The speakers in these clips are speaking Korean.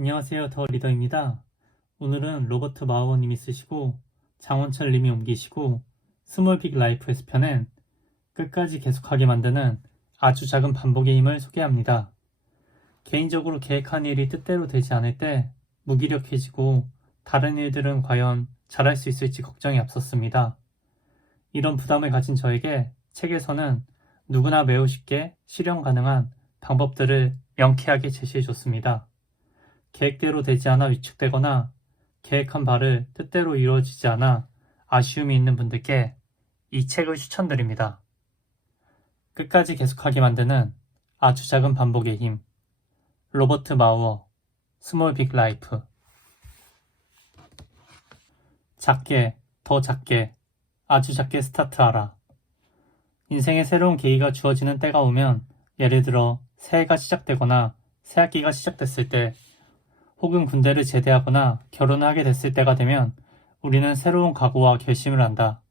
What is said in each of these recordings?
안녕하세요. 더 리더입니다. 오늘은 로버트 마우어님이 쓰시고 장원철님이 옮기시고 스몰 빅 라이프에서 펴낸 끝까지 계속하게 만드는 아주 작은 반복의 힘을 소개합니다. 개인적으로 계획한 일이 뜻대로 되지 않을 때 무기력해지고 다른 일들은 과연 잘할 수 있을지 걱정이 앞섰습니다. 이런 부담을 가진 저에게 책에서는 누구나 매우 쉽게 실현 가능한 방법들을 명쾌하게 제시해줬습니다. 계획대로 되지 않아 위축되거나 계획한 바를 뜻대로 이루어지지 않아 아쉬움이 있는 분들께 이 책을 추천드립니다. 끝까지 계속하게 만드는 아주 작은 반복의 힘. 로버트 마우어, 스몰 빅 라이프. 작게, 더 작게, 아주 작게 스타트하라. 인생에 새로운 계기가 주어지는 때가 오면, 예를 들어 새해가 시작되거나 새학기가 시작됐을 때, 혹은 군대를 제대하거나 결혼을 하게 됐을 때가 되면 우리는 새로운 각오와 결심을 한다.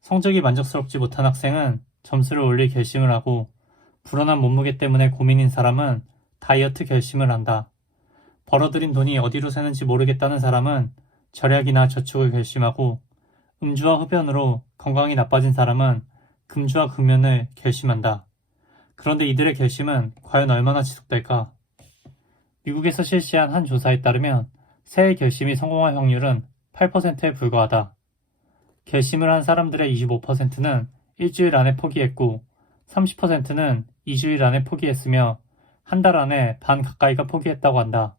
성적이 만족스럽지 못한 학생은 점수를 올릴 결심을 하고, 불어난 몸무게 때문에 고민인 사람은 다이어트 결심을 한다. 벌어들인 돈이 어디로 새는지 모르겠다는 사람은 절약이나 저축을 결심하고, 음주와 흡연으로 건강이 나빠진 사람은 금주와 금연을 결심한다. 그런데 이들의 결심은 과연 얼마나 지속될까? 미국에서 실시한 한 조사에 따르면 새해 결심이 성공할 확률은 8%에 불과하다. 결심을 한 사람들의 25%는 일주일 안에 포기했고 30%는 2주일 안에 포기했으며 한 달 안에 반 가까이가 포기했다고 한다.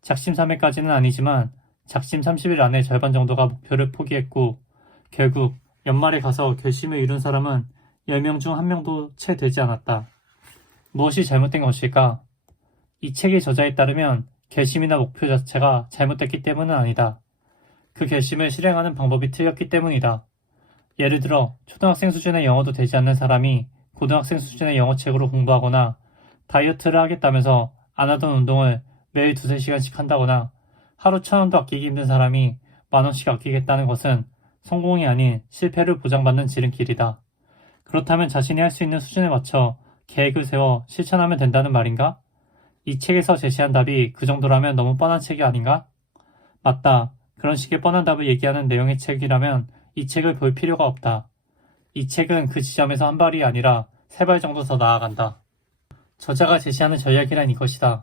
작심삼일까지는 아니지만 작심 30일 안에 절반 정도가 목표를 포기했고 결국 연말에 가서 결심을 이룬 사람은 10명 중 1명도 채 되지 않았다. 무엇이 잘못된 것일까? 이 책의 저자에 따르면 결심이나 목표 자체가 잘못됐기 때문은 아니다. 그 결심을 실행하는 방법이 틀렸기 때문이다. 예를 들어 초등학생 수준의 영어도 되지 않는 사람이 고등학생 수준의 영어책으로 공부하거나 다이어트를 하겠다면서 안 하던 운동을 매일 2-3시간씩 한다거나 하루 1,000원도 아끼기 힘든 사람이 10,000원씩 아끼겠다는 것은 성공이 아닌 실패를 보장받는 지름길이다. 그렇다면 자신이 할 수 있는 수준에 맞춰 계획을 세워 실천하면 된다는 말인가? 이 책에서 제시한 답이 그 정도라면 너무 뻔한 책이 아닌가? 맞다. 그런 식의 뻔한 답을 얘기하는 내용의 책이라면 이 책을 볼 필요가 없다. 이 책은 그 지점에서 한 발이 아니라 3발 정도 더 나아간다. 저자가 제시하는 전략이란 이것이다.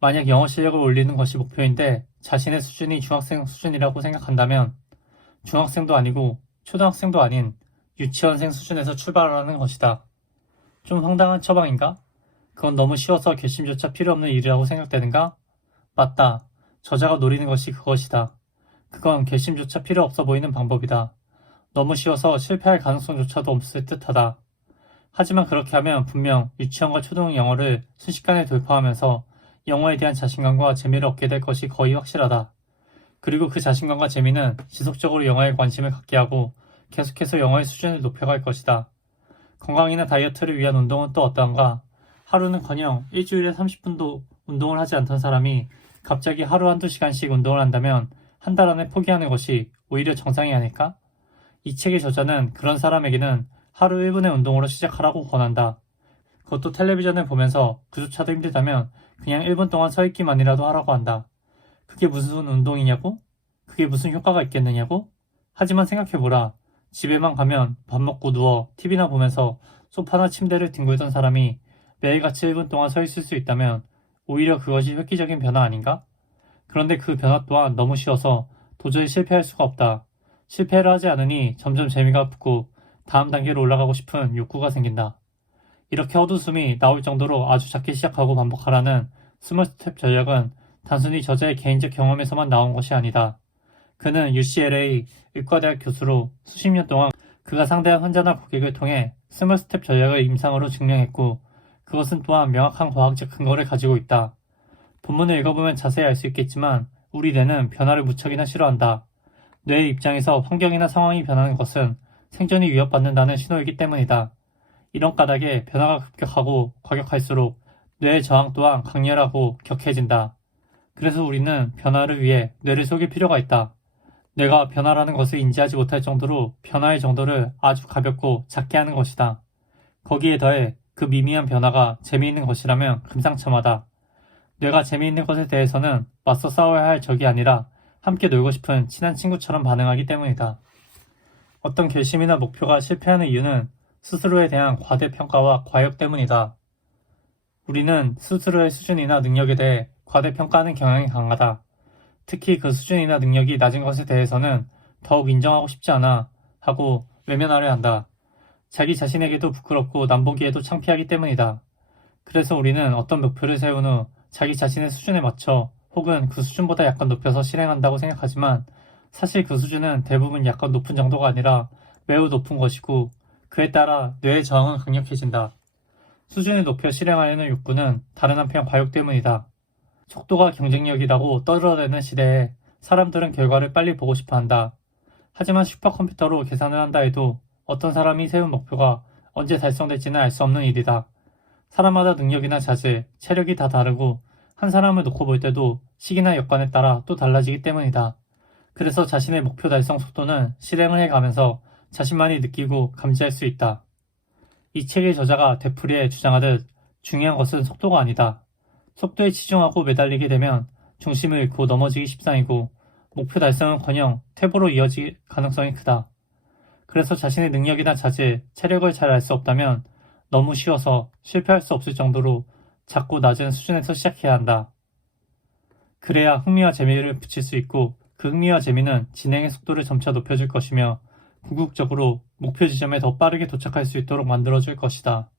만약 영어 실력을 올리는 것이 목표인데 자신의 수준이 중학생 수준이라고 생각한다면 중학생도 아니고 초등학생도 아닌 유치원생 수준에서 출발하는 것이다. 좀 황당한 처방인가? 그건 너무 쉬워서 결심조차 필요 없는 일이라고 생각되는가? 맞다. 저자가 노리는 것이 그것이다. 그건 결심조차 필요 없어 보이는 방법이다. 너무 쉬워서 실패할 가능성조차도 없을 듯하다. 하지만 그렇게 하면 분명 유치원과 초등 영어를 순식간에 돌파하면서 영어에 대한 자신감과 재미를 얻게 될 것이 거의 확실하다. 그리고 그 자신감과 재미는 지속적으로 영어에 관심을 갖게 하고 계속해서 영어의 수준을 높여갈 것이다. 건강이나 다이어트를 위한 운동은 또 어떠한가? 하루는커녕 일주일에 30분도 운동을 하지 않던 사람이 갑자기 하루 1-2시간씩 운동을 한다면 한 달 안에 포기하는 것이 오히려 정상이 아닐까? 이 책의 저자는 그런 사람에게는 하루 1분의 운동으로 시작하라고 권한다. 그것도 텔레비전을 보면서 그조차도 힘들다면 그냥 1분 동안 서 있기만이라도 하라고 한다. 그게 무슨 운동이냐고? 그게 무슨 효과가 있겠느냐고? 하지만 생각해보라. 집에만 가면 밥 먹고 누워 TV나 보면서 소파나 침대를 뒹굴던 사람이 매일같이 1분 동안 서 있을 수 있다면 오히려 그것이 획기적인 변화 아닌가? 그런데 그 변화 또한 너무 쉬워서 도저히 실패할 수가 없다. 실패를 하지 않으니 점점 재미가 붙고 다음 단계로 올라가고 싶은 욕구가 생긴다. 이렇게 헛웃음이 나올 정도로 아주 작게 시작하고 반복하라는 스몰 스텝 전략은 단순히 저자의 개인적 경험에서만 나온 것이 아니다. 그는 UCLA 의과대학 교수로 수십 년 동안 그가 상대한 환자나 고객을 통해 스몰 스텝 전략을 임상으로 증명했고 그것은 또한 명확한 과학적 근거를 가지고 있다. 본문을 읽어보면 자세히 알 수 있겠지만 우리 뇌는 변화를 무척이나 싫어한다. 뇌의 입장에서 환경이나 상황이 변하는 것은 생존이 위협받는다는 신호이기 때문이다. 이런 까닭에 변화가 급격하고 과격할수록 뇌의 저항 또한 강렬하고 격해진다. 그래서 우리는 변화를 위해 뇌를 속일 필요가 있다. 뇌가 변화라는 것을 인지하지 못할 정도로 변화의 정도를 아주 가볍고 작게 하는 것이다. 거기에 더해 그 미미한 변화가 재미있는 것이라면 금상첨화다. 뇌가 재미있는 것에 대해서는 맞서 싸워야 할 적이 아니라 함께 놀고 싶은 친한 친구처럼 반응하기 때문이다. 어떤 결심이나 목표가 실패하는 이유는 스스로에 대한 과대평가와 과욕 때문이다. 우리는 스스로의 수준이나 능력에 대해 과대평가하는 경향이 강하다. 특히 그 수준이나 능력이 낮은 것에 대해서는 더욱 인정하고 싶지 않아 하고 외면하려 한다. 자기 자신에게도 부끄럽고 남보기에도 창피하기 때문이다. 그래서 우리는 어떤 목표를 세운 후 자기 자신의 수준에 맞춰 혹은 그 수준보다 약간 높여서 실행한다고 생각하지만 사실 그 수준은 대부분 약간 높은 정도가 아니라 매우 높은 것이고 그에 따라 뇌의 저항은 강력해진다. 수준을 높여 실행하려는 욕구는 다른 한편 과욕 때문이다. 속도가 경쟁력이라고 떠들어대는 시대에 사람들은 결과를 빨리 보고 싶어 한다. 하지만 슈퍼컴퓨터로 계산을 한다 해도 어떤 사람이 세운 목표가 언제 달성될지는 알 수 없는 일이다. 사람마다 능력이나 자질, 체력이 다 다르고 한 사람을 놓고 볼 때도 시기나 여건에 따라 또 달라지기 때문이다. 그래서 자신의 목표 달성 속도는 실행을 해가면서 자신만이 느끼고 감지할 수 있다. 이 책의 저자가 되풀이해 주장하듯 중요한 것은 속도가 아니다. 속도에 치중하고 매달리게 되면 중심을 잃고 넘어지기 십상이고 목표 달성은커녕 퇴보로 이어질 가능성이 크다. 그래서 자신의 능력이나 자질, 체력을 잘 알 수 없다면 너무 쉬워서 실패할 수 없을 정도로 작고 낮은 수준에서 시작해야 한다. 그래야 흥미와 재미를 붙일 수 있고 그 흥미와 재미는 진행의 속도를 점차 높여줄 것이며 궁극적으로 목표 지점에 더 빠르게 도착할 수 있도록 만들어줄 것이다.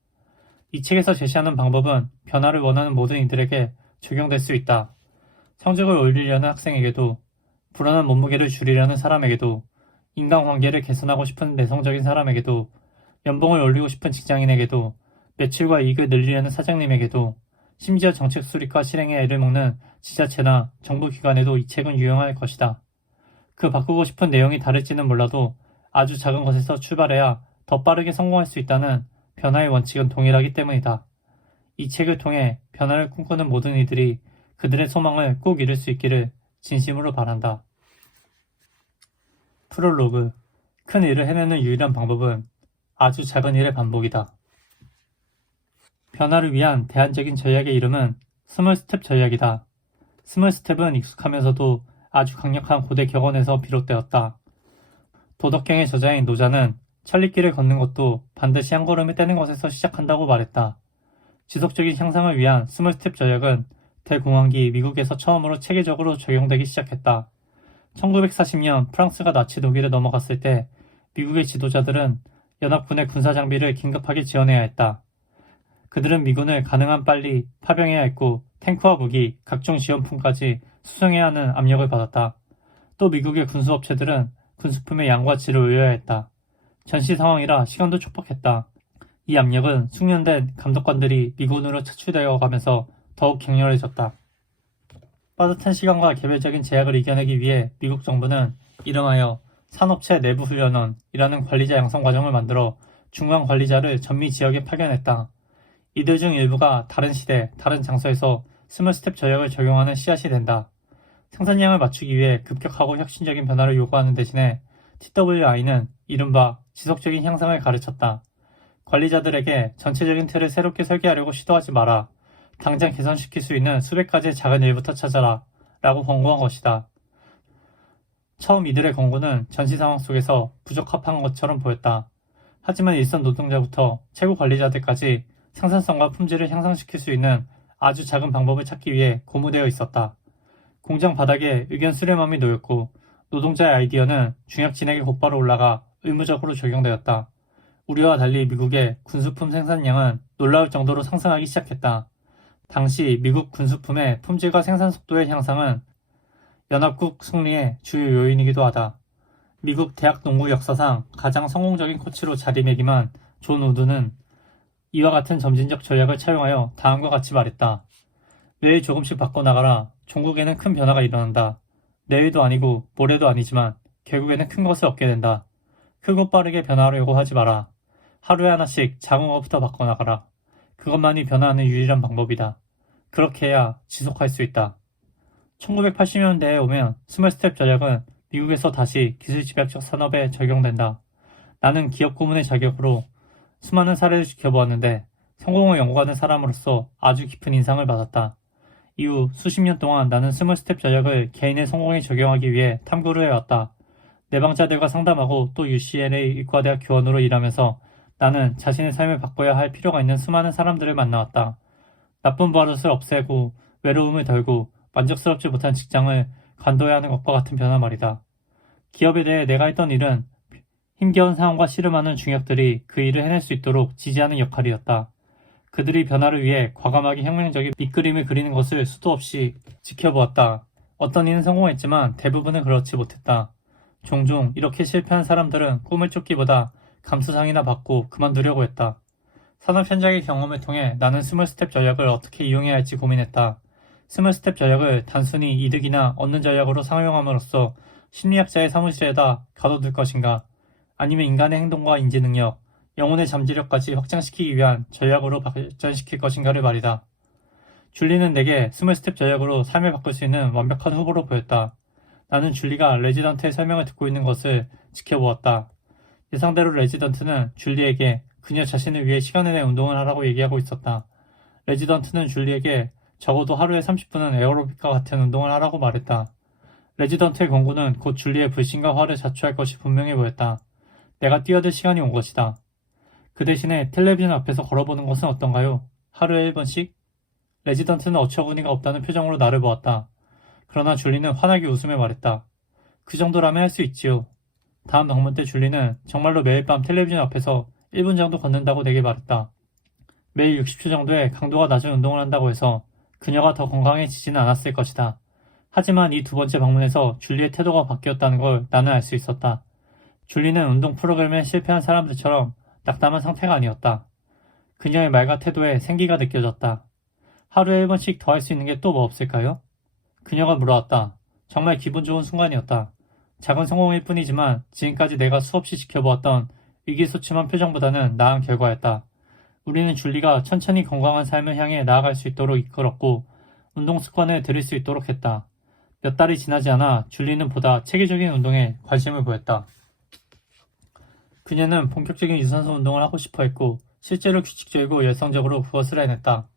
이 책에서 제시하는 방법은 변화를 원하는 모든 이들에게 적용될 수 있다. 성적을 올리려는 학생에게도, 불안한 몸무게를 줄이려는 사람에게도, 인간관계를 개선하고 싶은 내성적인 사람에게도, 연봉을 올리고 싶은 직장인에게도, 매출과 이익을 늘리려는 사장님에게도, 심지어 정책 수립과 실행에 애를 먹는 지자체나 정부기관에도 이 책은 유용할 것이다. 그 바꾸고 싶은 내용이 다를지는 몰라도 아주 작은 것에서 출발해야 더 빠르게 성공할 수 있다는 변화의 원칙은 동일하기 때문이다. 이 책을 통해 변화를 꿈꾸는 모든 이들이 그들의 소망을 꼭 이룰 수 있기를 진심으로 바란다. 프롤로그. 큰 일을 해내는 유일한 방법은 아주 작은 일의 반복이다. 변화를 위한 대안적인 전략의 이름은 스몰 스텝 전략이다. 스몰 스텝은 익숙하면서도 아주 강력한 고대 격언에서 비롯되었다. 도덕경의 저자인 노자는 천리길을 걷는 것도 반드시 한 걸음을 떼는 것에서 시작한다고 말했다. 지속적인 향상을 위한 스몰 스텝 전략은 대공황기 미국에서 처음으로 체계적으로 적용되기 시작했다. 1940년 프랑스가 나치 독일에 넘어갔을 때 미국의 지도자들은 연합군의 군사 장비를 긴급하게 지원해야 했다. 그들은 미군을 가능한 빨리 파병해야 했고 탱크와 무기, 각종 지원품까지 수송해야 하는 압력을 받았다. 또 미국의 군수업체들은 군수품의 양과 질을 올려야 했다. 전시 상황이라 시간도 촉박했다. 이 압력은 숙련된 감독관들이 미군으로 차출되어 가면서 더욱 격렬해졌다. 빠듯한 시간과 개별적인 제약을 이겨내기 위해 미국 정부는 이름하여 산업체 내부훈련원이라는 관리자 양성 과정을 만들어 중간 관리자를 전미 지역에 파견했다. 이들 중 일부가 다른 시대, 다른 장소에서 스몰 스텝 전략을 적용하는 씨앗이 된다. 생산량을 맞추기 위해 급격하고 혁신적인 변화를 요구하는 대신에 TWI는 이른바 지속적인 향상을 가르쳤다. 관리자들에게 전체적인 틀을 새롭게 설계하려고 시도하지 마라. 당장 개선시킬 수 있는 수백 가지의 작은 일부터 찾아라. 라고 권고한 것이다. 처음 이들의 권고는 전시 상황 속에서 부적합한 것처럼 보였다. 하지만 일선 노동자부터 최고 관리자들까지 생산성과 품질을 향상시킬 수 있는 아주 작은 방법을 찾기 위해 고무되어 있었다. 공장 바닥에 의견 수렴함이 놓였고 노동자의 아이디어는 중약진에게 곧바로 올라가 의무적으로 적용되었다. 우리와 달리 미국의 군수품 생산량은 놀라울 정도로 상승하기 시작했다. 당시 미국 군수품의 품질과 생산 속도의 향상은 연합국 승리의 주요 요인이기도 하다. 미국 대학 농구 역사상 가장 성공적인 코치로 자리매김한 존 우드는 이와 같은 점진적 전략을 차용하여 다음과 같이 말했다. 매일 조금씩 바꿔나가라. 종국에는 큰 변화가 일어난다. 내일도 아니고 모레도 아니지만 결국에는 큰 것을 얻게 된다. 크고 빠르게 변화하려고 하지 마라. 하루에 하나씩 작은 것부터 바꿔나가라. 그것만이 변화하는 유일한 방법이다. 그렇게 해야 지속할 수 있다. 1980년대에 오면 스몰 스텝 전략은 미국에서 다시 기술 집약적 산업에 적용된다. 나는 기업 고문의 자격으로 수많은 사례를 지켜보았는데 성공을 연구하는 사람으로서 아주 깊은 인상을 받았다. 이후 수십 년 동안 나는 스몰 스텝 전략을 개인의 성공에 적용하기 위해 탐구를 해왔다. 내방자들과 상담하고 또 UCLA 의과대학 교원으로 일하면서 나는 자신의 삶을 바꿔야 할 필요가 있는 수많은 사람들을 만나왔다. 나쁜 버릇을 없애고 외로움을 덜고 만족스럽지 못한 직장을 관둬야 하는 것과 같은 변화 말이다. 기업에 대해 내가 했던 일은 힘겨운 상황과 씨름하는 중역들이 그 일을 해낼 수 있도록 지지하는 역할이었다. 그들이 변화를 위해 과감하게 혁명적인 밑그림을 그리는 것을 수도 없이 지켜보았다. 어떤 이는 성공했지만 대부분은 그렇지 못했다. 종종 이렇게 실패한 사람들은 꿈을 쫓기보다 감수상이나 받고 그만두려고 했다. 산업 현장의 경험을 통해 나는 스몰 스텝 전략을 어떻게 이용해야 할지 고민했다. 스몰 스텝 전략을 단순히 이득이나 얻는 전략으로 사용함으로써 심리학자의 사무실에다 가둬둘 것인가, 아니면 인간의 행동과 인지 능력, 영혼의 잠재력까지 확장시키기 위한 전략으로 발전시킬 것인가를 말이다. 줄리는 내게 스몰 스텝 전략으로 삶을 바꿀 수 있는 완벽한 후보로 보였다. 나는 줄리가 레지던트의 설명을 듣고 있는 것을 지켜보았다. 예상대로 레지던트는 줄리에게 그녀 자신을 위해 시간을 내 운동을 하라고 얘기하고 있었다. 레지던트는 줄리에게 적어도 하루에 30분은 에어로빅과 같은 운동을 하라고 말했다. 레지던트의 권고는 곧 줄리의 불신과 화를 자초할 것이 분명해 보였다. 내가 뛰어들 시간이 온 것이다. 그 대신에 텔레비전 앞에서 걸어보는 것은 어떤가요? 하루에 1번씩? 레지던트는 어처구니가 없다는 표정으로 나를 보았다. 그러나 줄리는 환하게 웃으며 말했다. 그 정도라면 할 수 있지요. 다음 방문 때 줄리는 정말로 매일 밤 텔레비전 앞에서 1분 정도 걷는다고 내게 말했다. 매일 60초 정도의 강도가 낮은 운동을 한다고 해서 그녀가 더 건강해지지는 않았을 것이다. 하지만 이 두 번째 방문에서 줄리의 태도가 바뀌었다는 걸 나는 알 수 있었다. 줄리는 운동 프로그램에 실패한 사람들처럼 낙담한 상태가 아니었다. 그녀의 말과 태도에 생기가 느껴졌다. 하루에 1번씩 더 할 수 있는 게 또 뭐 없을까요? 그녀가 물어왔다. 정말 기분 좋은 순간이었다. 작은 성공일 뿐이지만 지금까지 내가 수없이 지켜보았던 위기소침한 표정보다는 나은 결과였다. 우리는 줄리가 천천히 건강한 삶을 향해 나아갈 수 있도록 이끌었고 운동 습관을 들일 수 있도록 했다. 몇 달이 지나지 않아 줄리는 보다 체계적인 운동에 관심을 보였다. 그녀는 본격적인 유산소 운동을 하고 싶어 했고 실제로 규칙적이고 열성적으로 그것을 해냈다.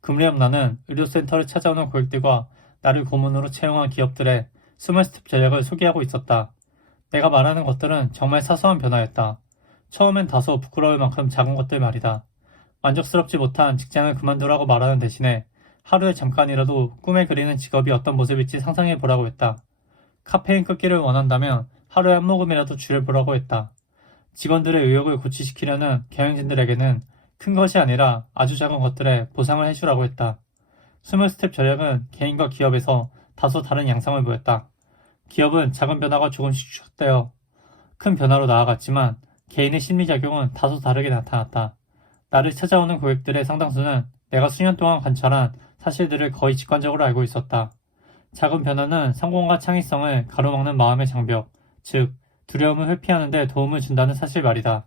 그 무렵 나는 의료센터를 찾아오는 고객들과 나를 고문으로 채용한 기업들의 스몰 스텝 전략을 소개하고 있었다. 내가 말하는 것들은 정말 사소한 변화였다. 처음엔 다소 부끄러울 만큼 작은 것들 말이다. 만족스럽지 못한 직장을 그만두라고 말하는 대신에 하루에 잠깐이라도 꿈에 그리는 직업이 어떤 모습일지 상상해 보라고 했다. 카페인 끊기를 원한다면 하루에 한 모금이라도 줄여보라고 했다. 직원들의 의욕을 고취시키려는 경영진들에게는 큰 것이 아니라 아주 작은 것들에 보상을 해주라고 했다. 스몰 스텝 전략은 개인과 기업에서 다소 다른 양상을 보였다. 기업은 작은 변화가 조금씩 축소되어 큰 변화로 나아갔지만 개인의 심리작용은 다소 다르게 나타났다. 나를 찾아오는 고객들의 상당수는 내가 수년 동안 관찰한 사실들을 거의 직관적으로 알고 있었다. 작은 변화는 성공과 창의성을 가로막는 마음의 장벽, 즉 두려움을 회피하는 데 도움을 준다는 사실 말이다.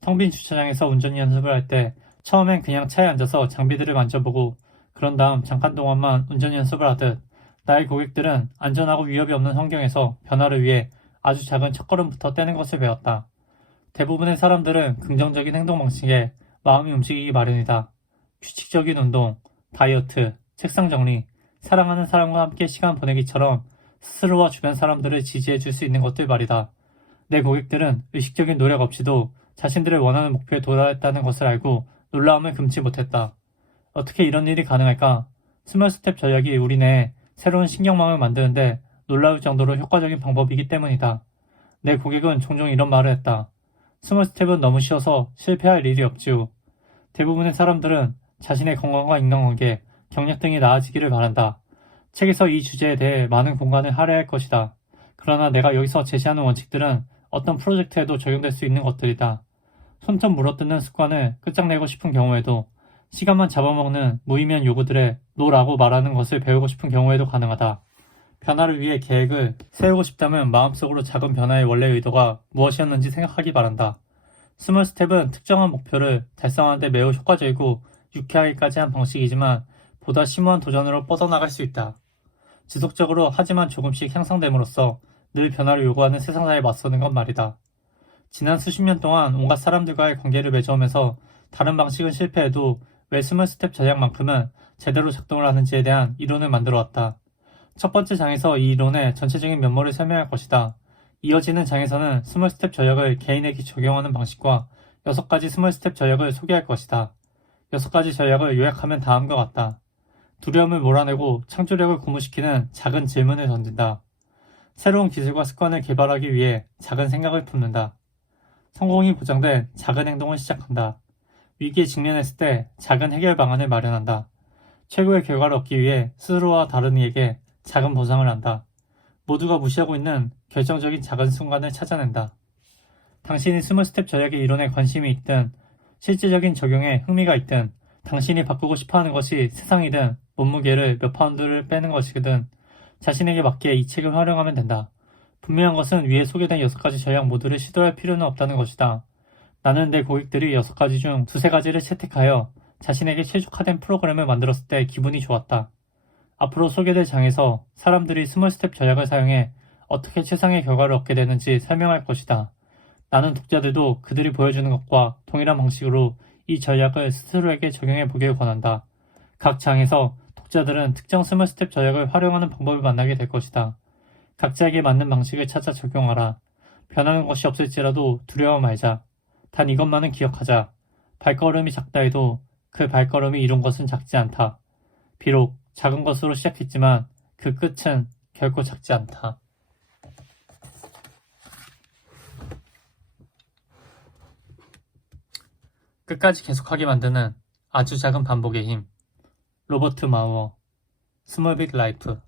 텅 빈 주차장에서 운전 연습을 할 때 처음엔 그냥 차에 앉아서 장비들을 만져보고 그런 다음 잠깐 동안만 운전 연습을 하듯 나의 고객들은 안전하고 위협이 없는 환경에서 변화를 위해 아주 작은 첫걸음부터 떼는 것을 배웠다. 대부분의 사람들은 긍정적인 행동 방식에 마음이 움직이기 마련이다. 규칙적인 운동, 다이어트, 책상 정리, 사랑하는 사람과 함께 시간 보내기처럼 스스로와 주변 사람들을 지지해 줄 수 있는 것들 말이다. 내 고객들은 의식적인 노력 없이도 자신들의 원하는 목표에 도달했다는 것을 알고 놀라움을 금치 못했다. 어떻게 이런 일이 가능할까? 스몰 스텝 전략이 우리 내에 새로운 신경망을 만드는데 놀라울 정도로 효과적인 방법이기 때문이다. 내 고객은 종종 이런 말을 했다. 스몰 스텝은 너무 쉬워서 실패할 일이 없지요. 대부분의 사람들은 자신의 건강과 인간관계, 경력 등이 나아지기를 바란다. 책에서 이 주제에 대해 많은 공간을 할애할 것이다. 그러나 내가 여기서 제시하는 원칙들은 어떤 프로젝트에도 적용될 수 있는 것들이다. 손톱 물어뜯는 습관을 끝장내고 싶은 경우에도, 시간만 잡아먹는 무의미한 요구들에 노라고 말하는 것을 배우고 싶은 경우에도 가능하다. 변화를 위해 계획을 세우고 싶다면 마음속으로 작은 변화의 원래 의도가 무엇이었는지 생각하기 바란다. 스몰 스텝은 특정한 목표를 달성하는 데 매우 효과적이고 유쾌하기까지 한 방식이지만 보다 심오한 도전으로 뻗어나갈 수 있다. 지속적으로 하지만 조금씩 향상됨으로써 늘 변화를 요구하는 세상사에 맞서는 건 말이다. 지난 수십 년 동안 온갖 사람들과의 관계를 맺어오면서 다른 방식은 실패해도 왜 스몰 스텝 전략만큼은 제대로 작동을 하는지에 대한 이론을 만들어 왔다. 첫 번째 장에서 이 이론의 전체적인 면모를 설명할 것이다. 이어지는 장에서는 스몰 스텝 전략을 개인에게 적용하는 방식과 6가지 스몰 스텝 전략을 소개할 것이다. 6가지 전략을 요약하면 다음과 같다. 두려움을 몰아내고 창조력을 고무시키는 작은 질문을 던진다. 새로운 기술과 습관을 개발하기 위해 작은 생각을 품는다. 성공이 보장된 작은 행동을 시작한다. 위기에 직면했을 때 작은 해결 방안을 마련한다. 최고의 결과를 얻기 위해 스스로와 다른 이에게 작은 보상을 한다. 모두가 무시하고 있는 결정적인 작은 순간을 찾아낸다. 당신이 스몰 스텝 전략의 이론에 관심이 있든 실질적인 적용에 흥미가 있든 당신이 바꾸고 싶어하는 것이 세상이든 몸무게를 몇 파운드를 빼는 것이든 자신에게 맞게 이 책을 활용하면 된다. 분명한 것은 위에 소개된 6가지 전략 모두를 시도할 필요는 없다는 것이다. 나는 내 고객들이 6가지 중 2~3가지를 채택하여 자신에게 최적화된 프로그램을 만들었을 때 기분이 좋았다. 앞으로 소개될 장에서 사람들이 스몰 스텝 전략을 사용해 어떻게 최상의 결과를 얻게 되는지 설명할 것이다. 나는 독자들도 그들이 보여주는 것과 동일한 방식으로 이 전략을 스스로에게 적용해 보길 권한다. 각 장에서 독자들은 특정 스몰 스텝 전략을 활용하는 방법을 만나게 될 것이다. 각자에게 맞는 방식을 찾아 적용하라. 변하는 것이 없을지라도 두려워 말자. 단 이것만은 기억하자. 발걸음이 작다 해도 그 발걸음이 이룬 것은 작지 않다. 비록 작은 것으로 시작했지만 그 끝은 결코 작지 않다. 끝까지 계속하게 만드는 아주 작은 반복의 힘. 로버트 마우어, 스몰 빅 라이프.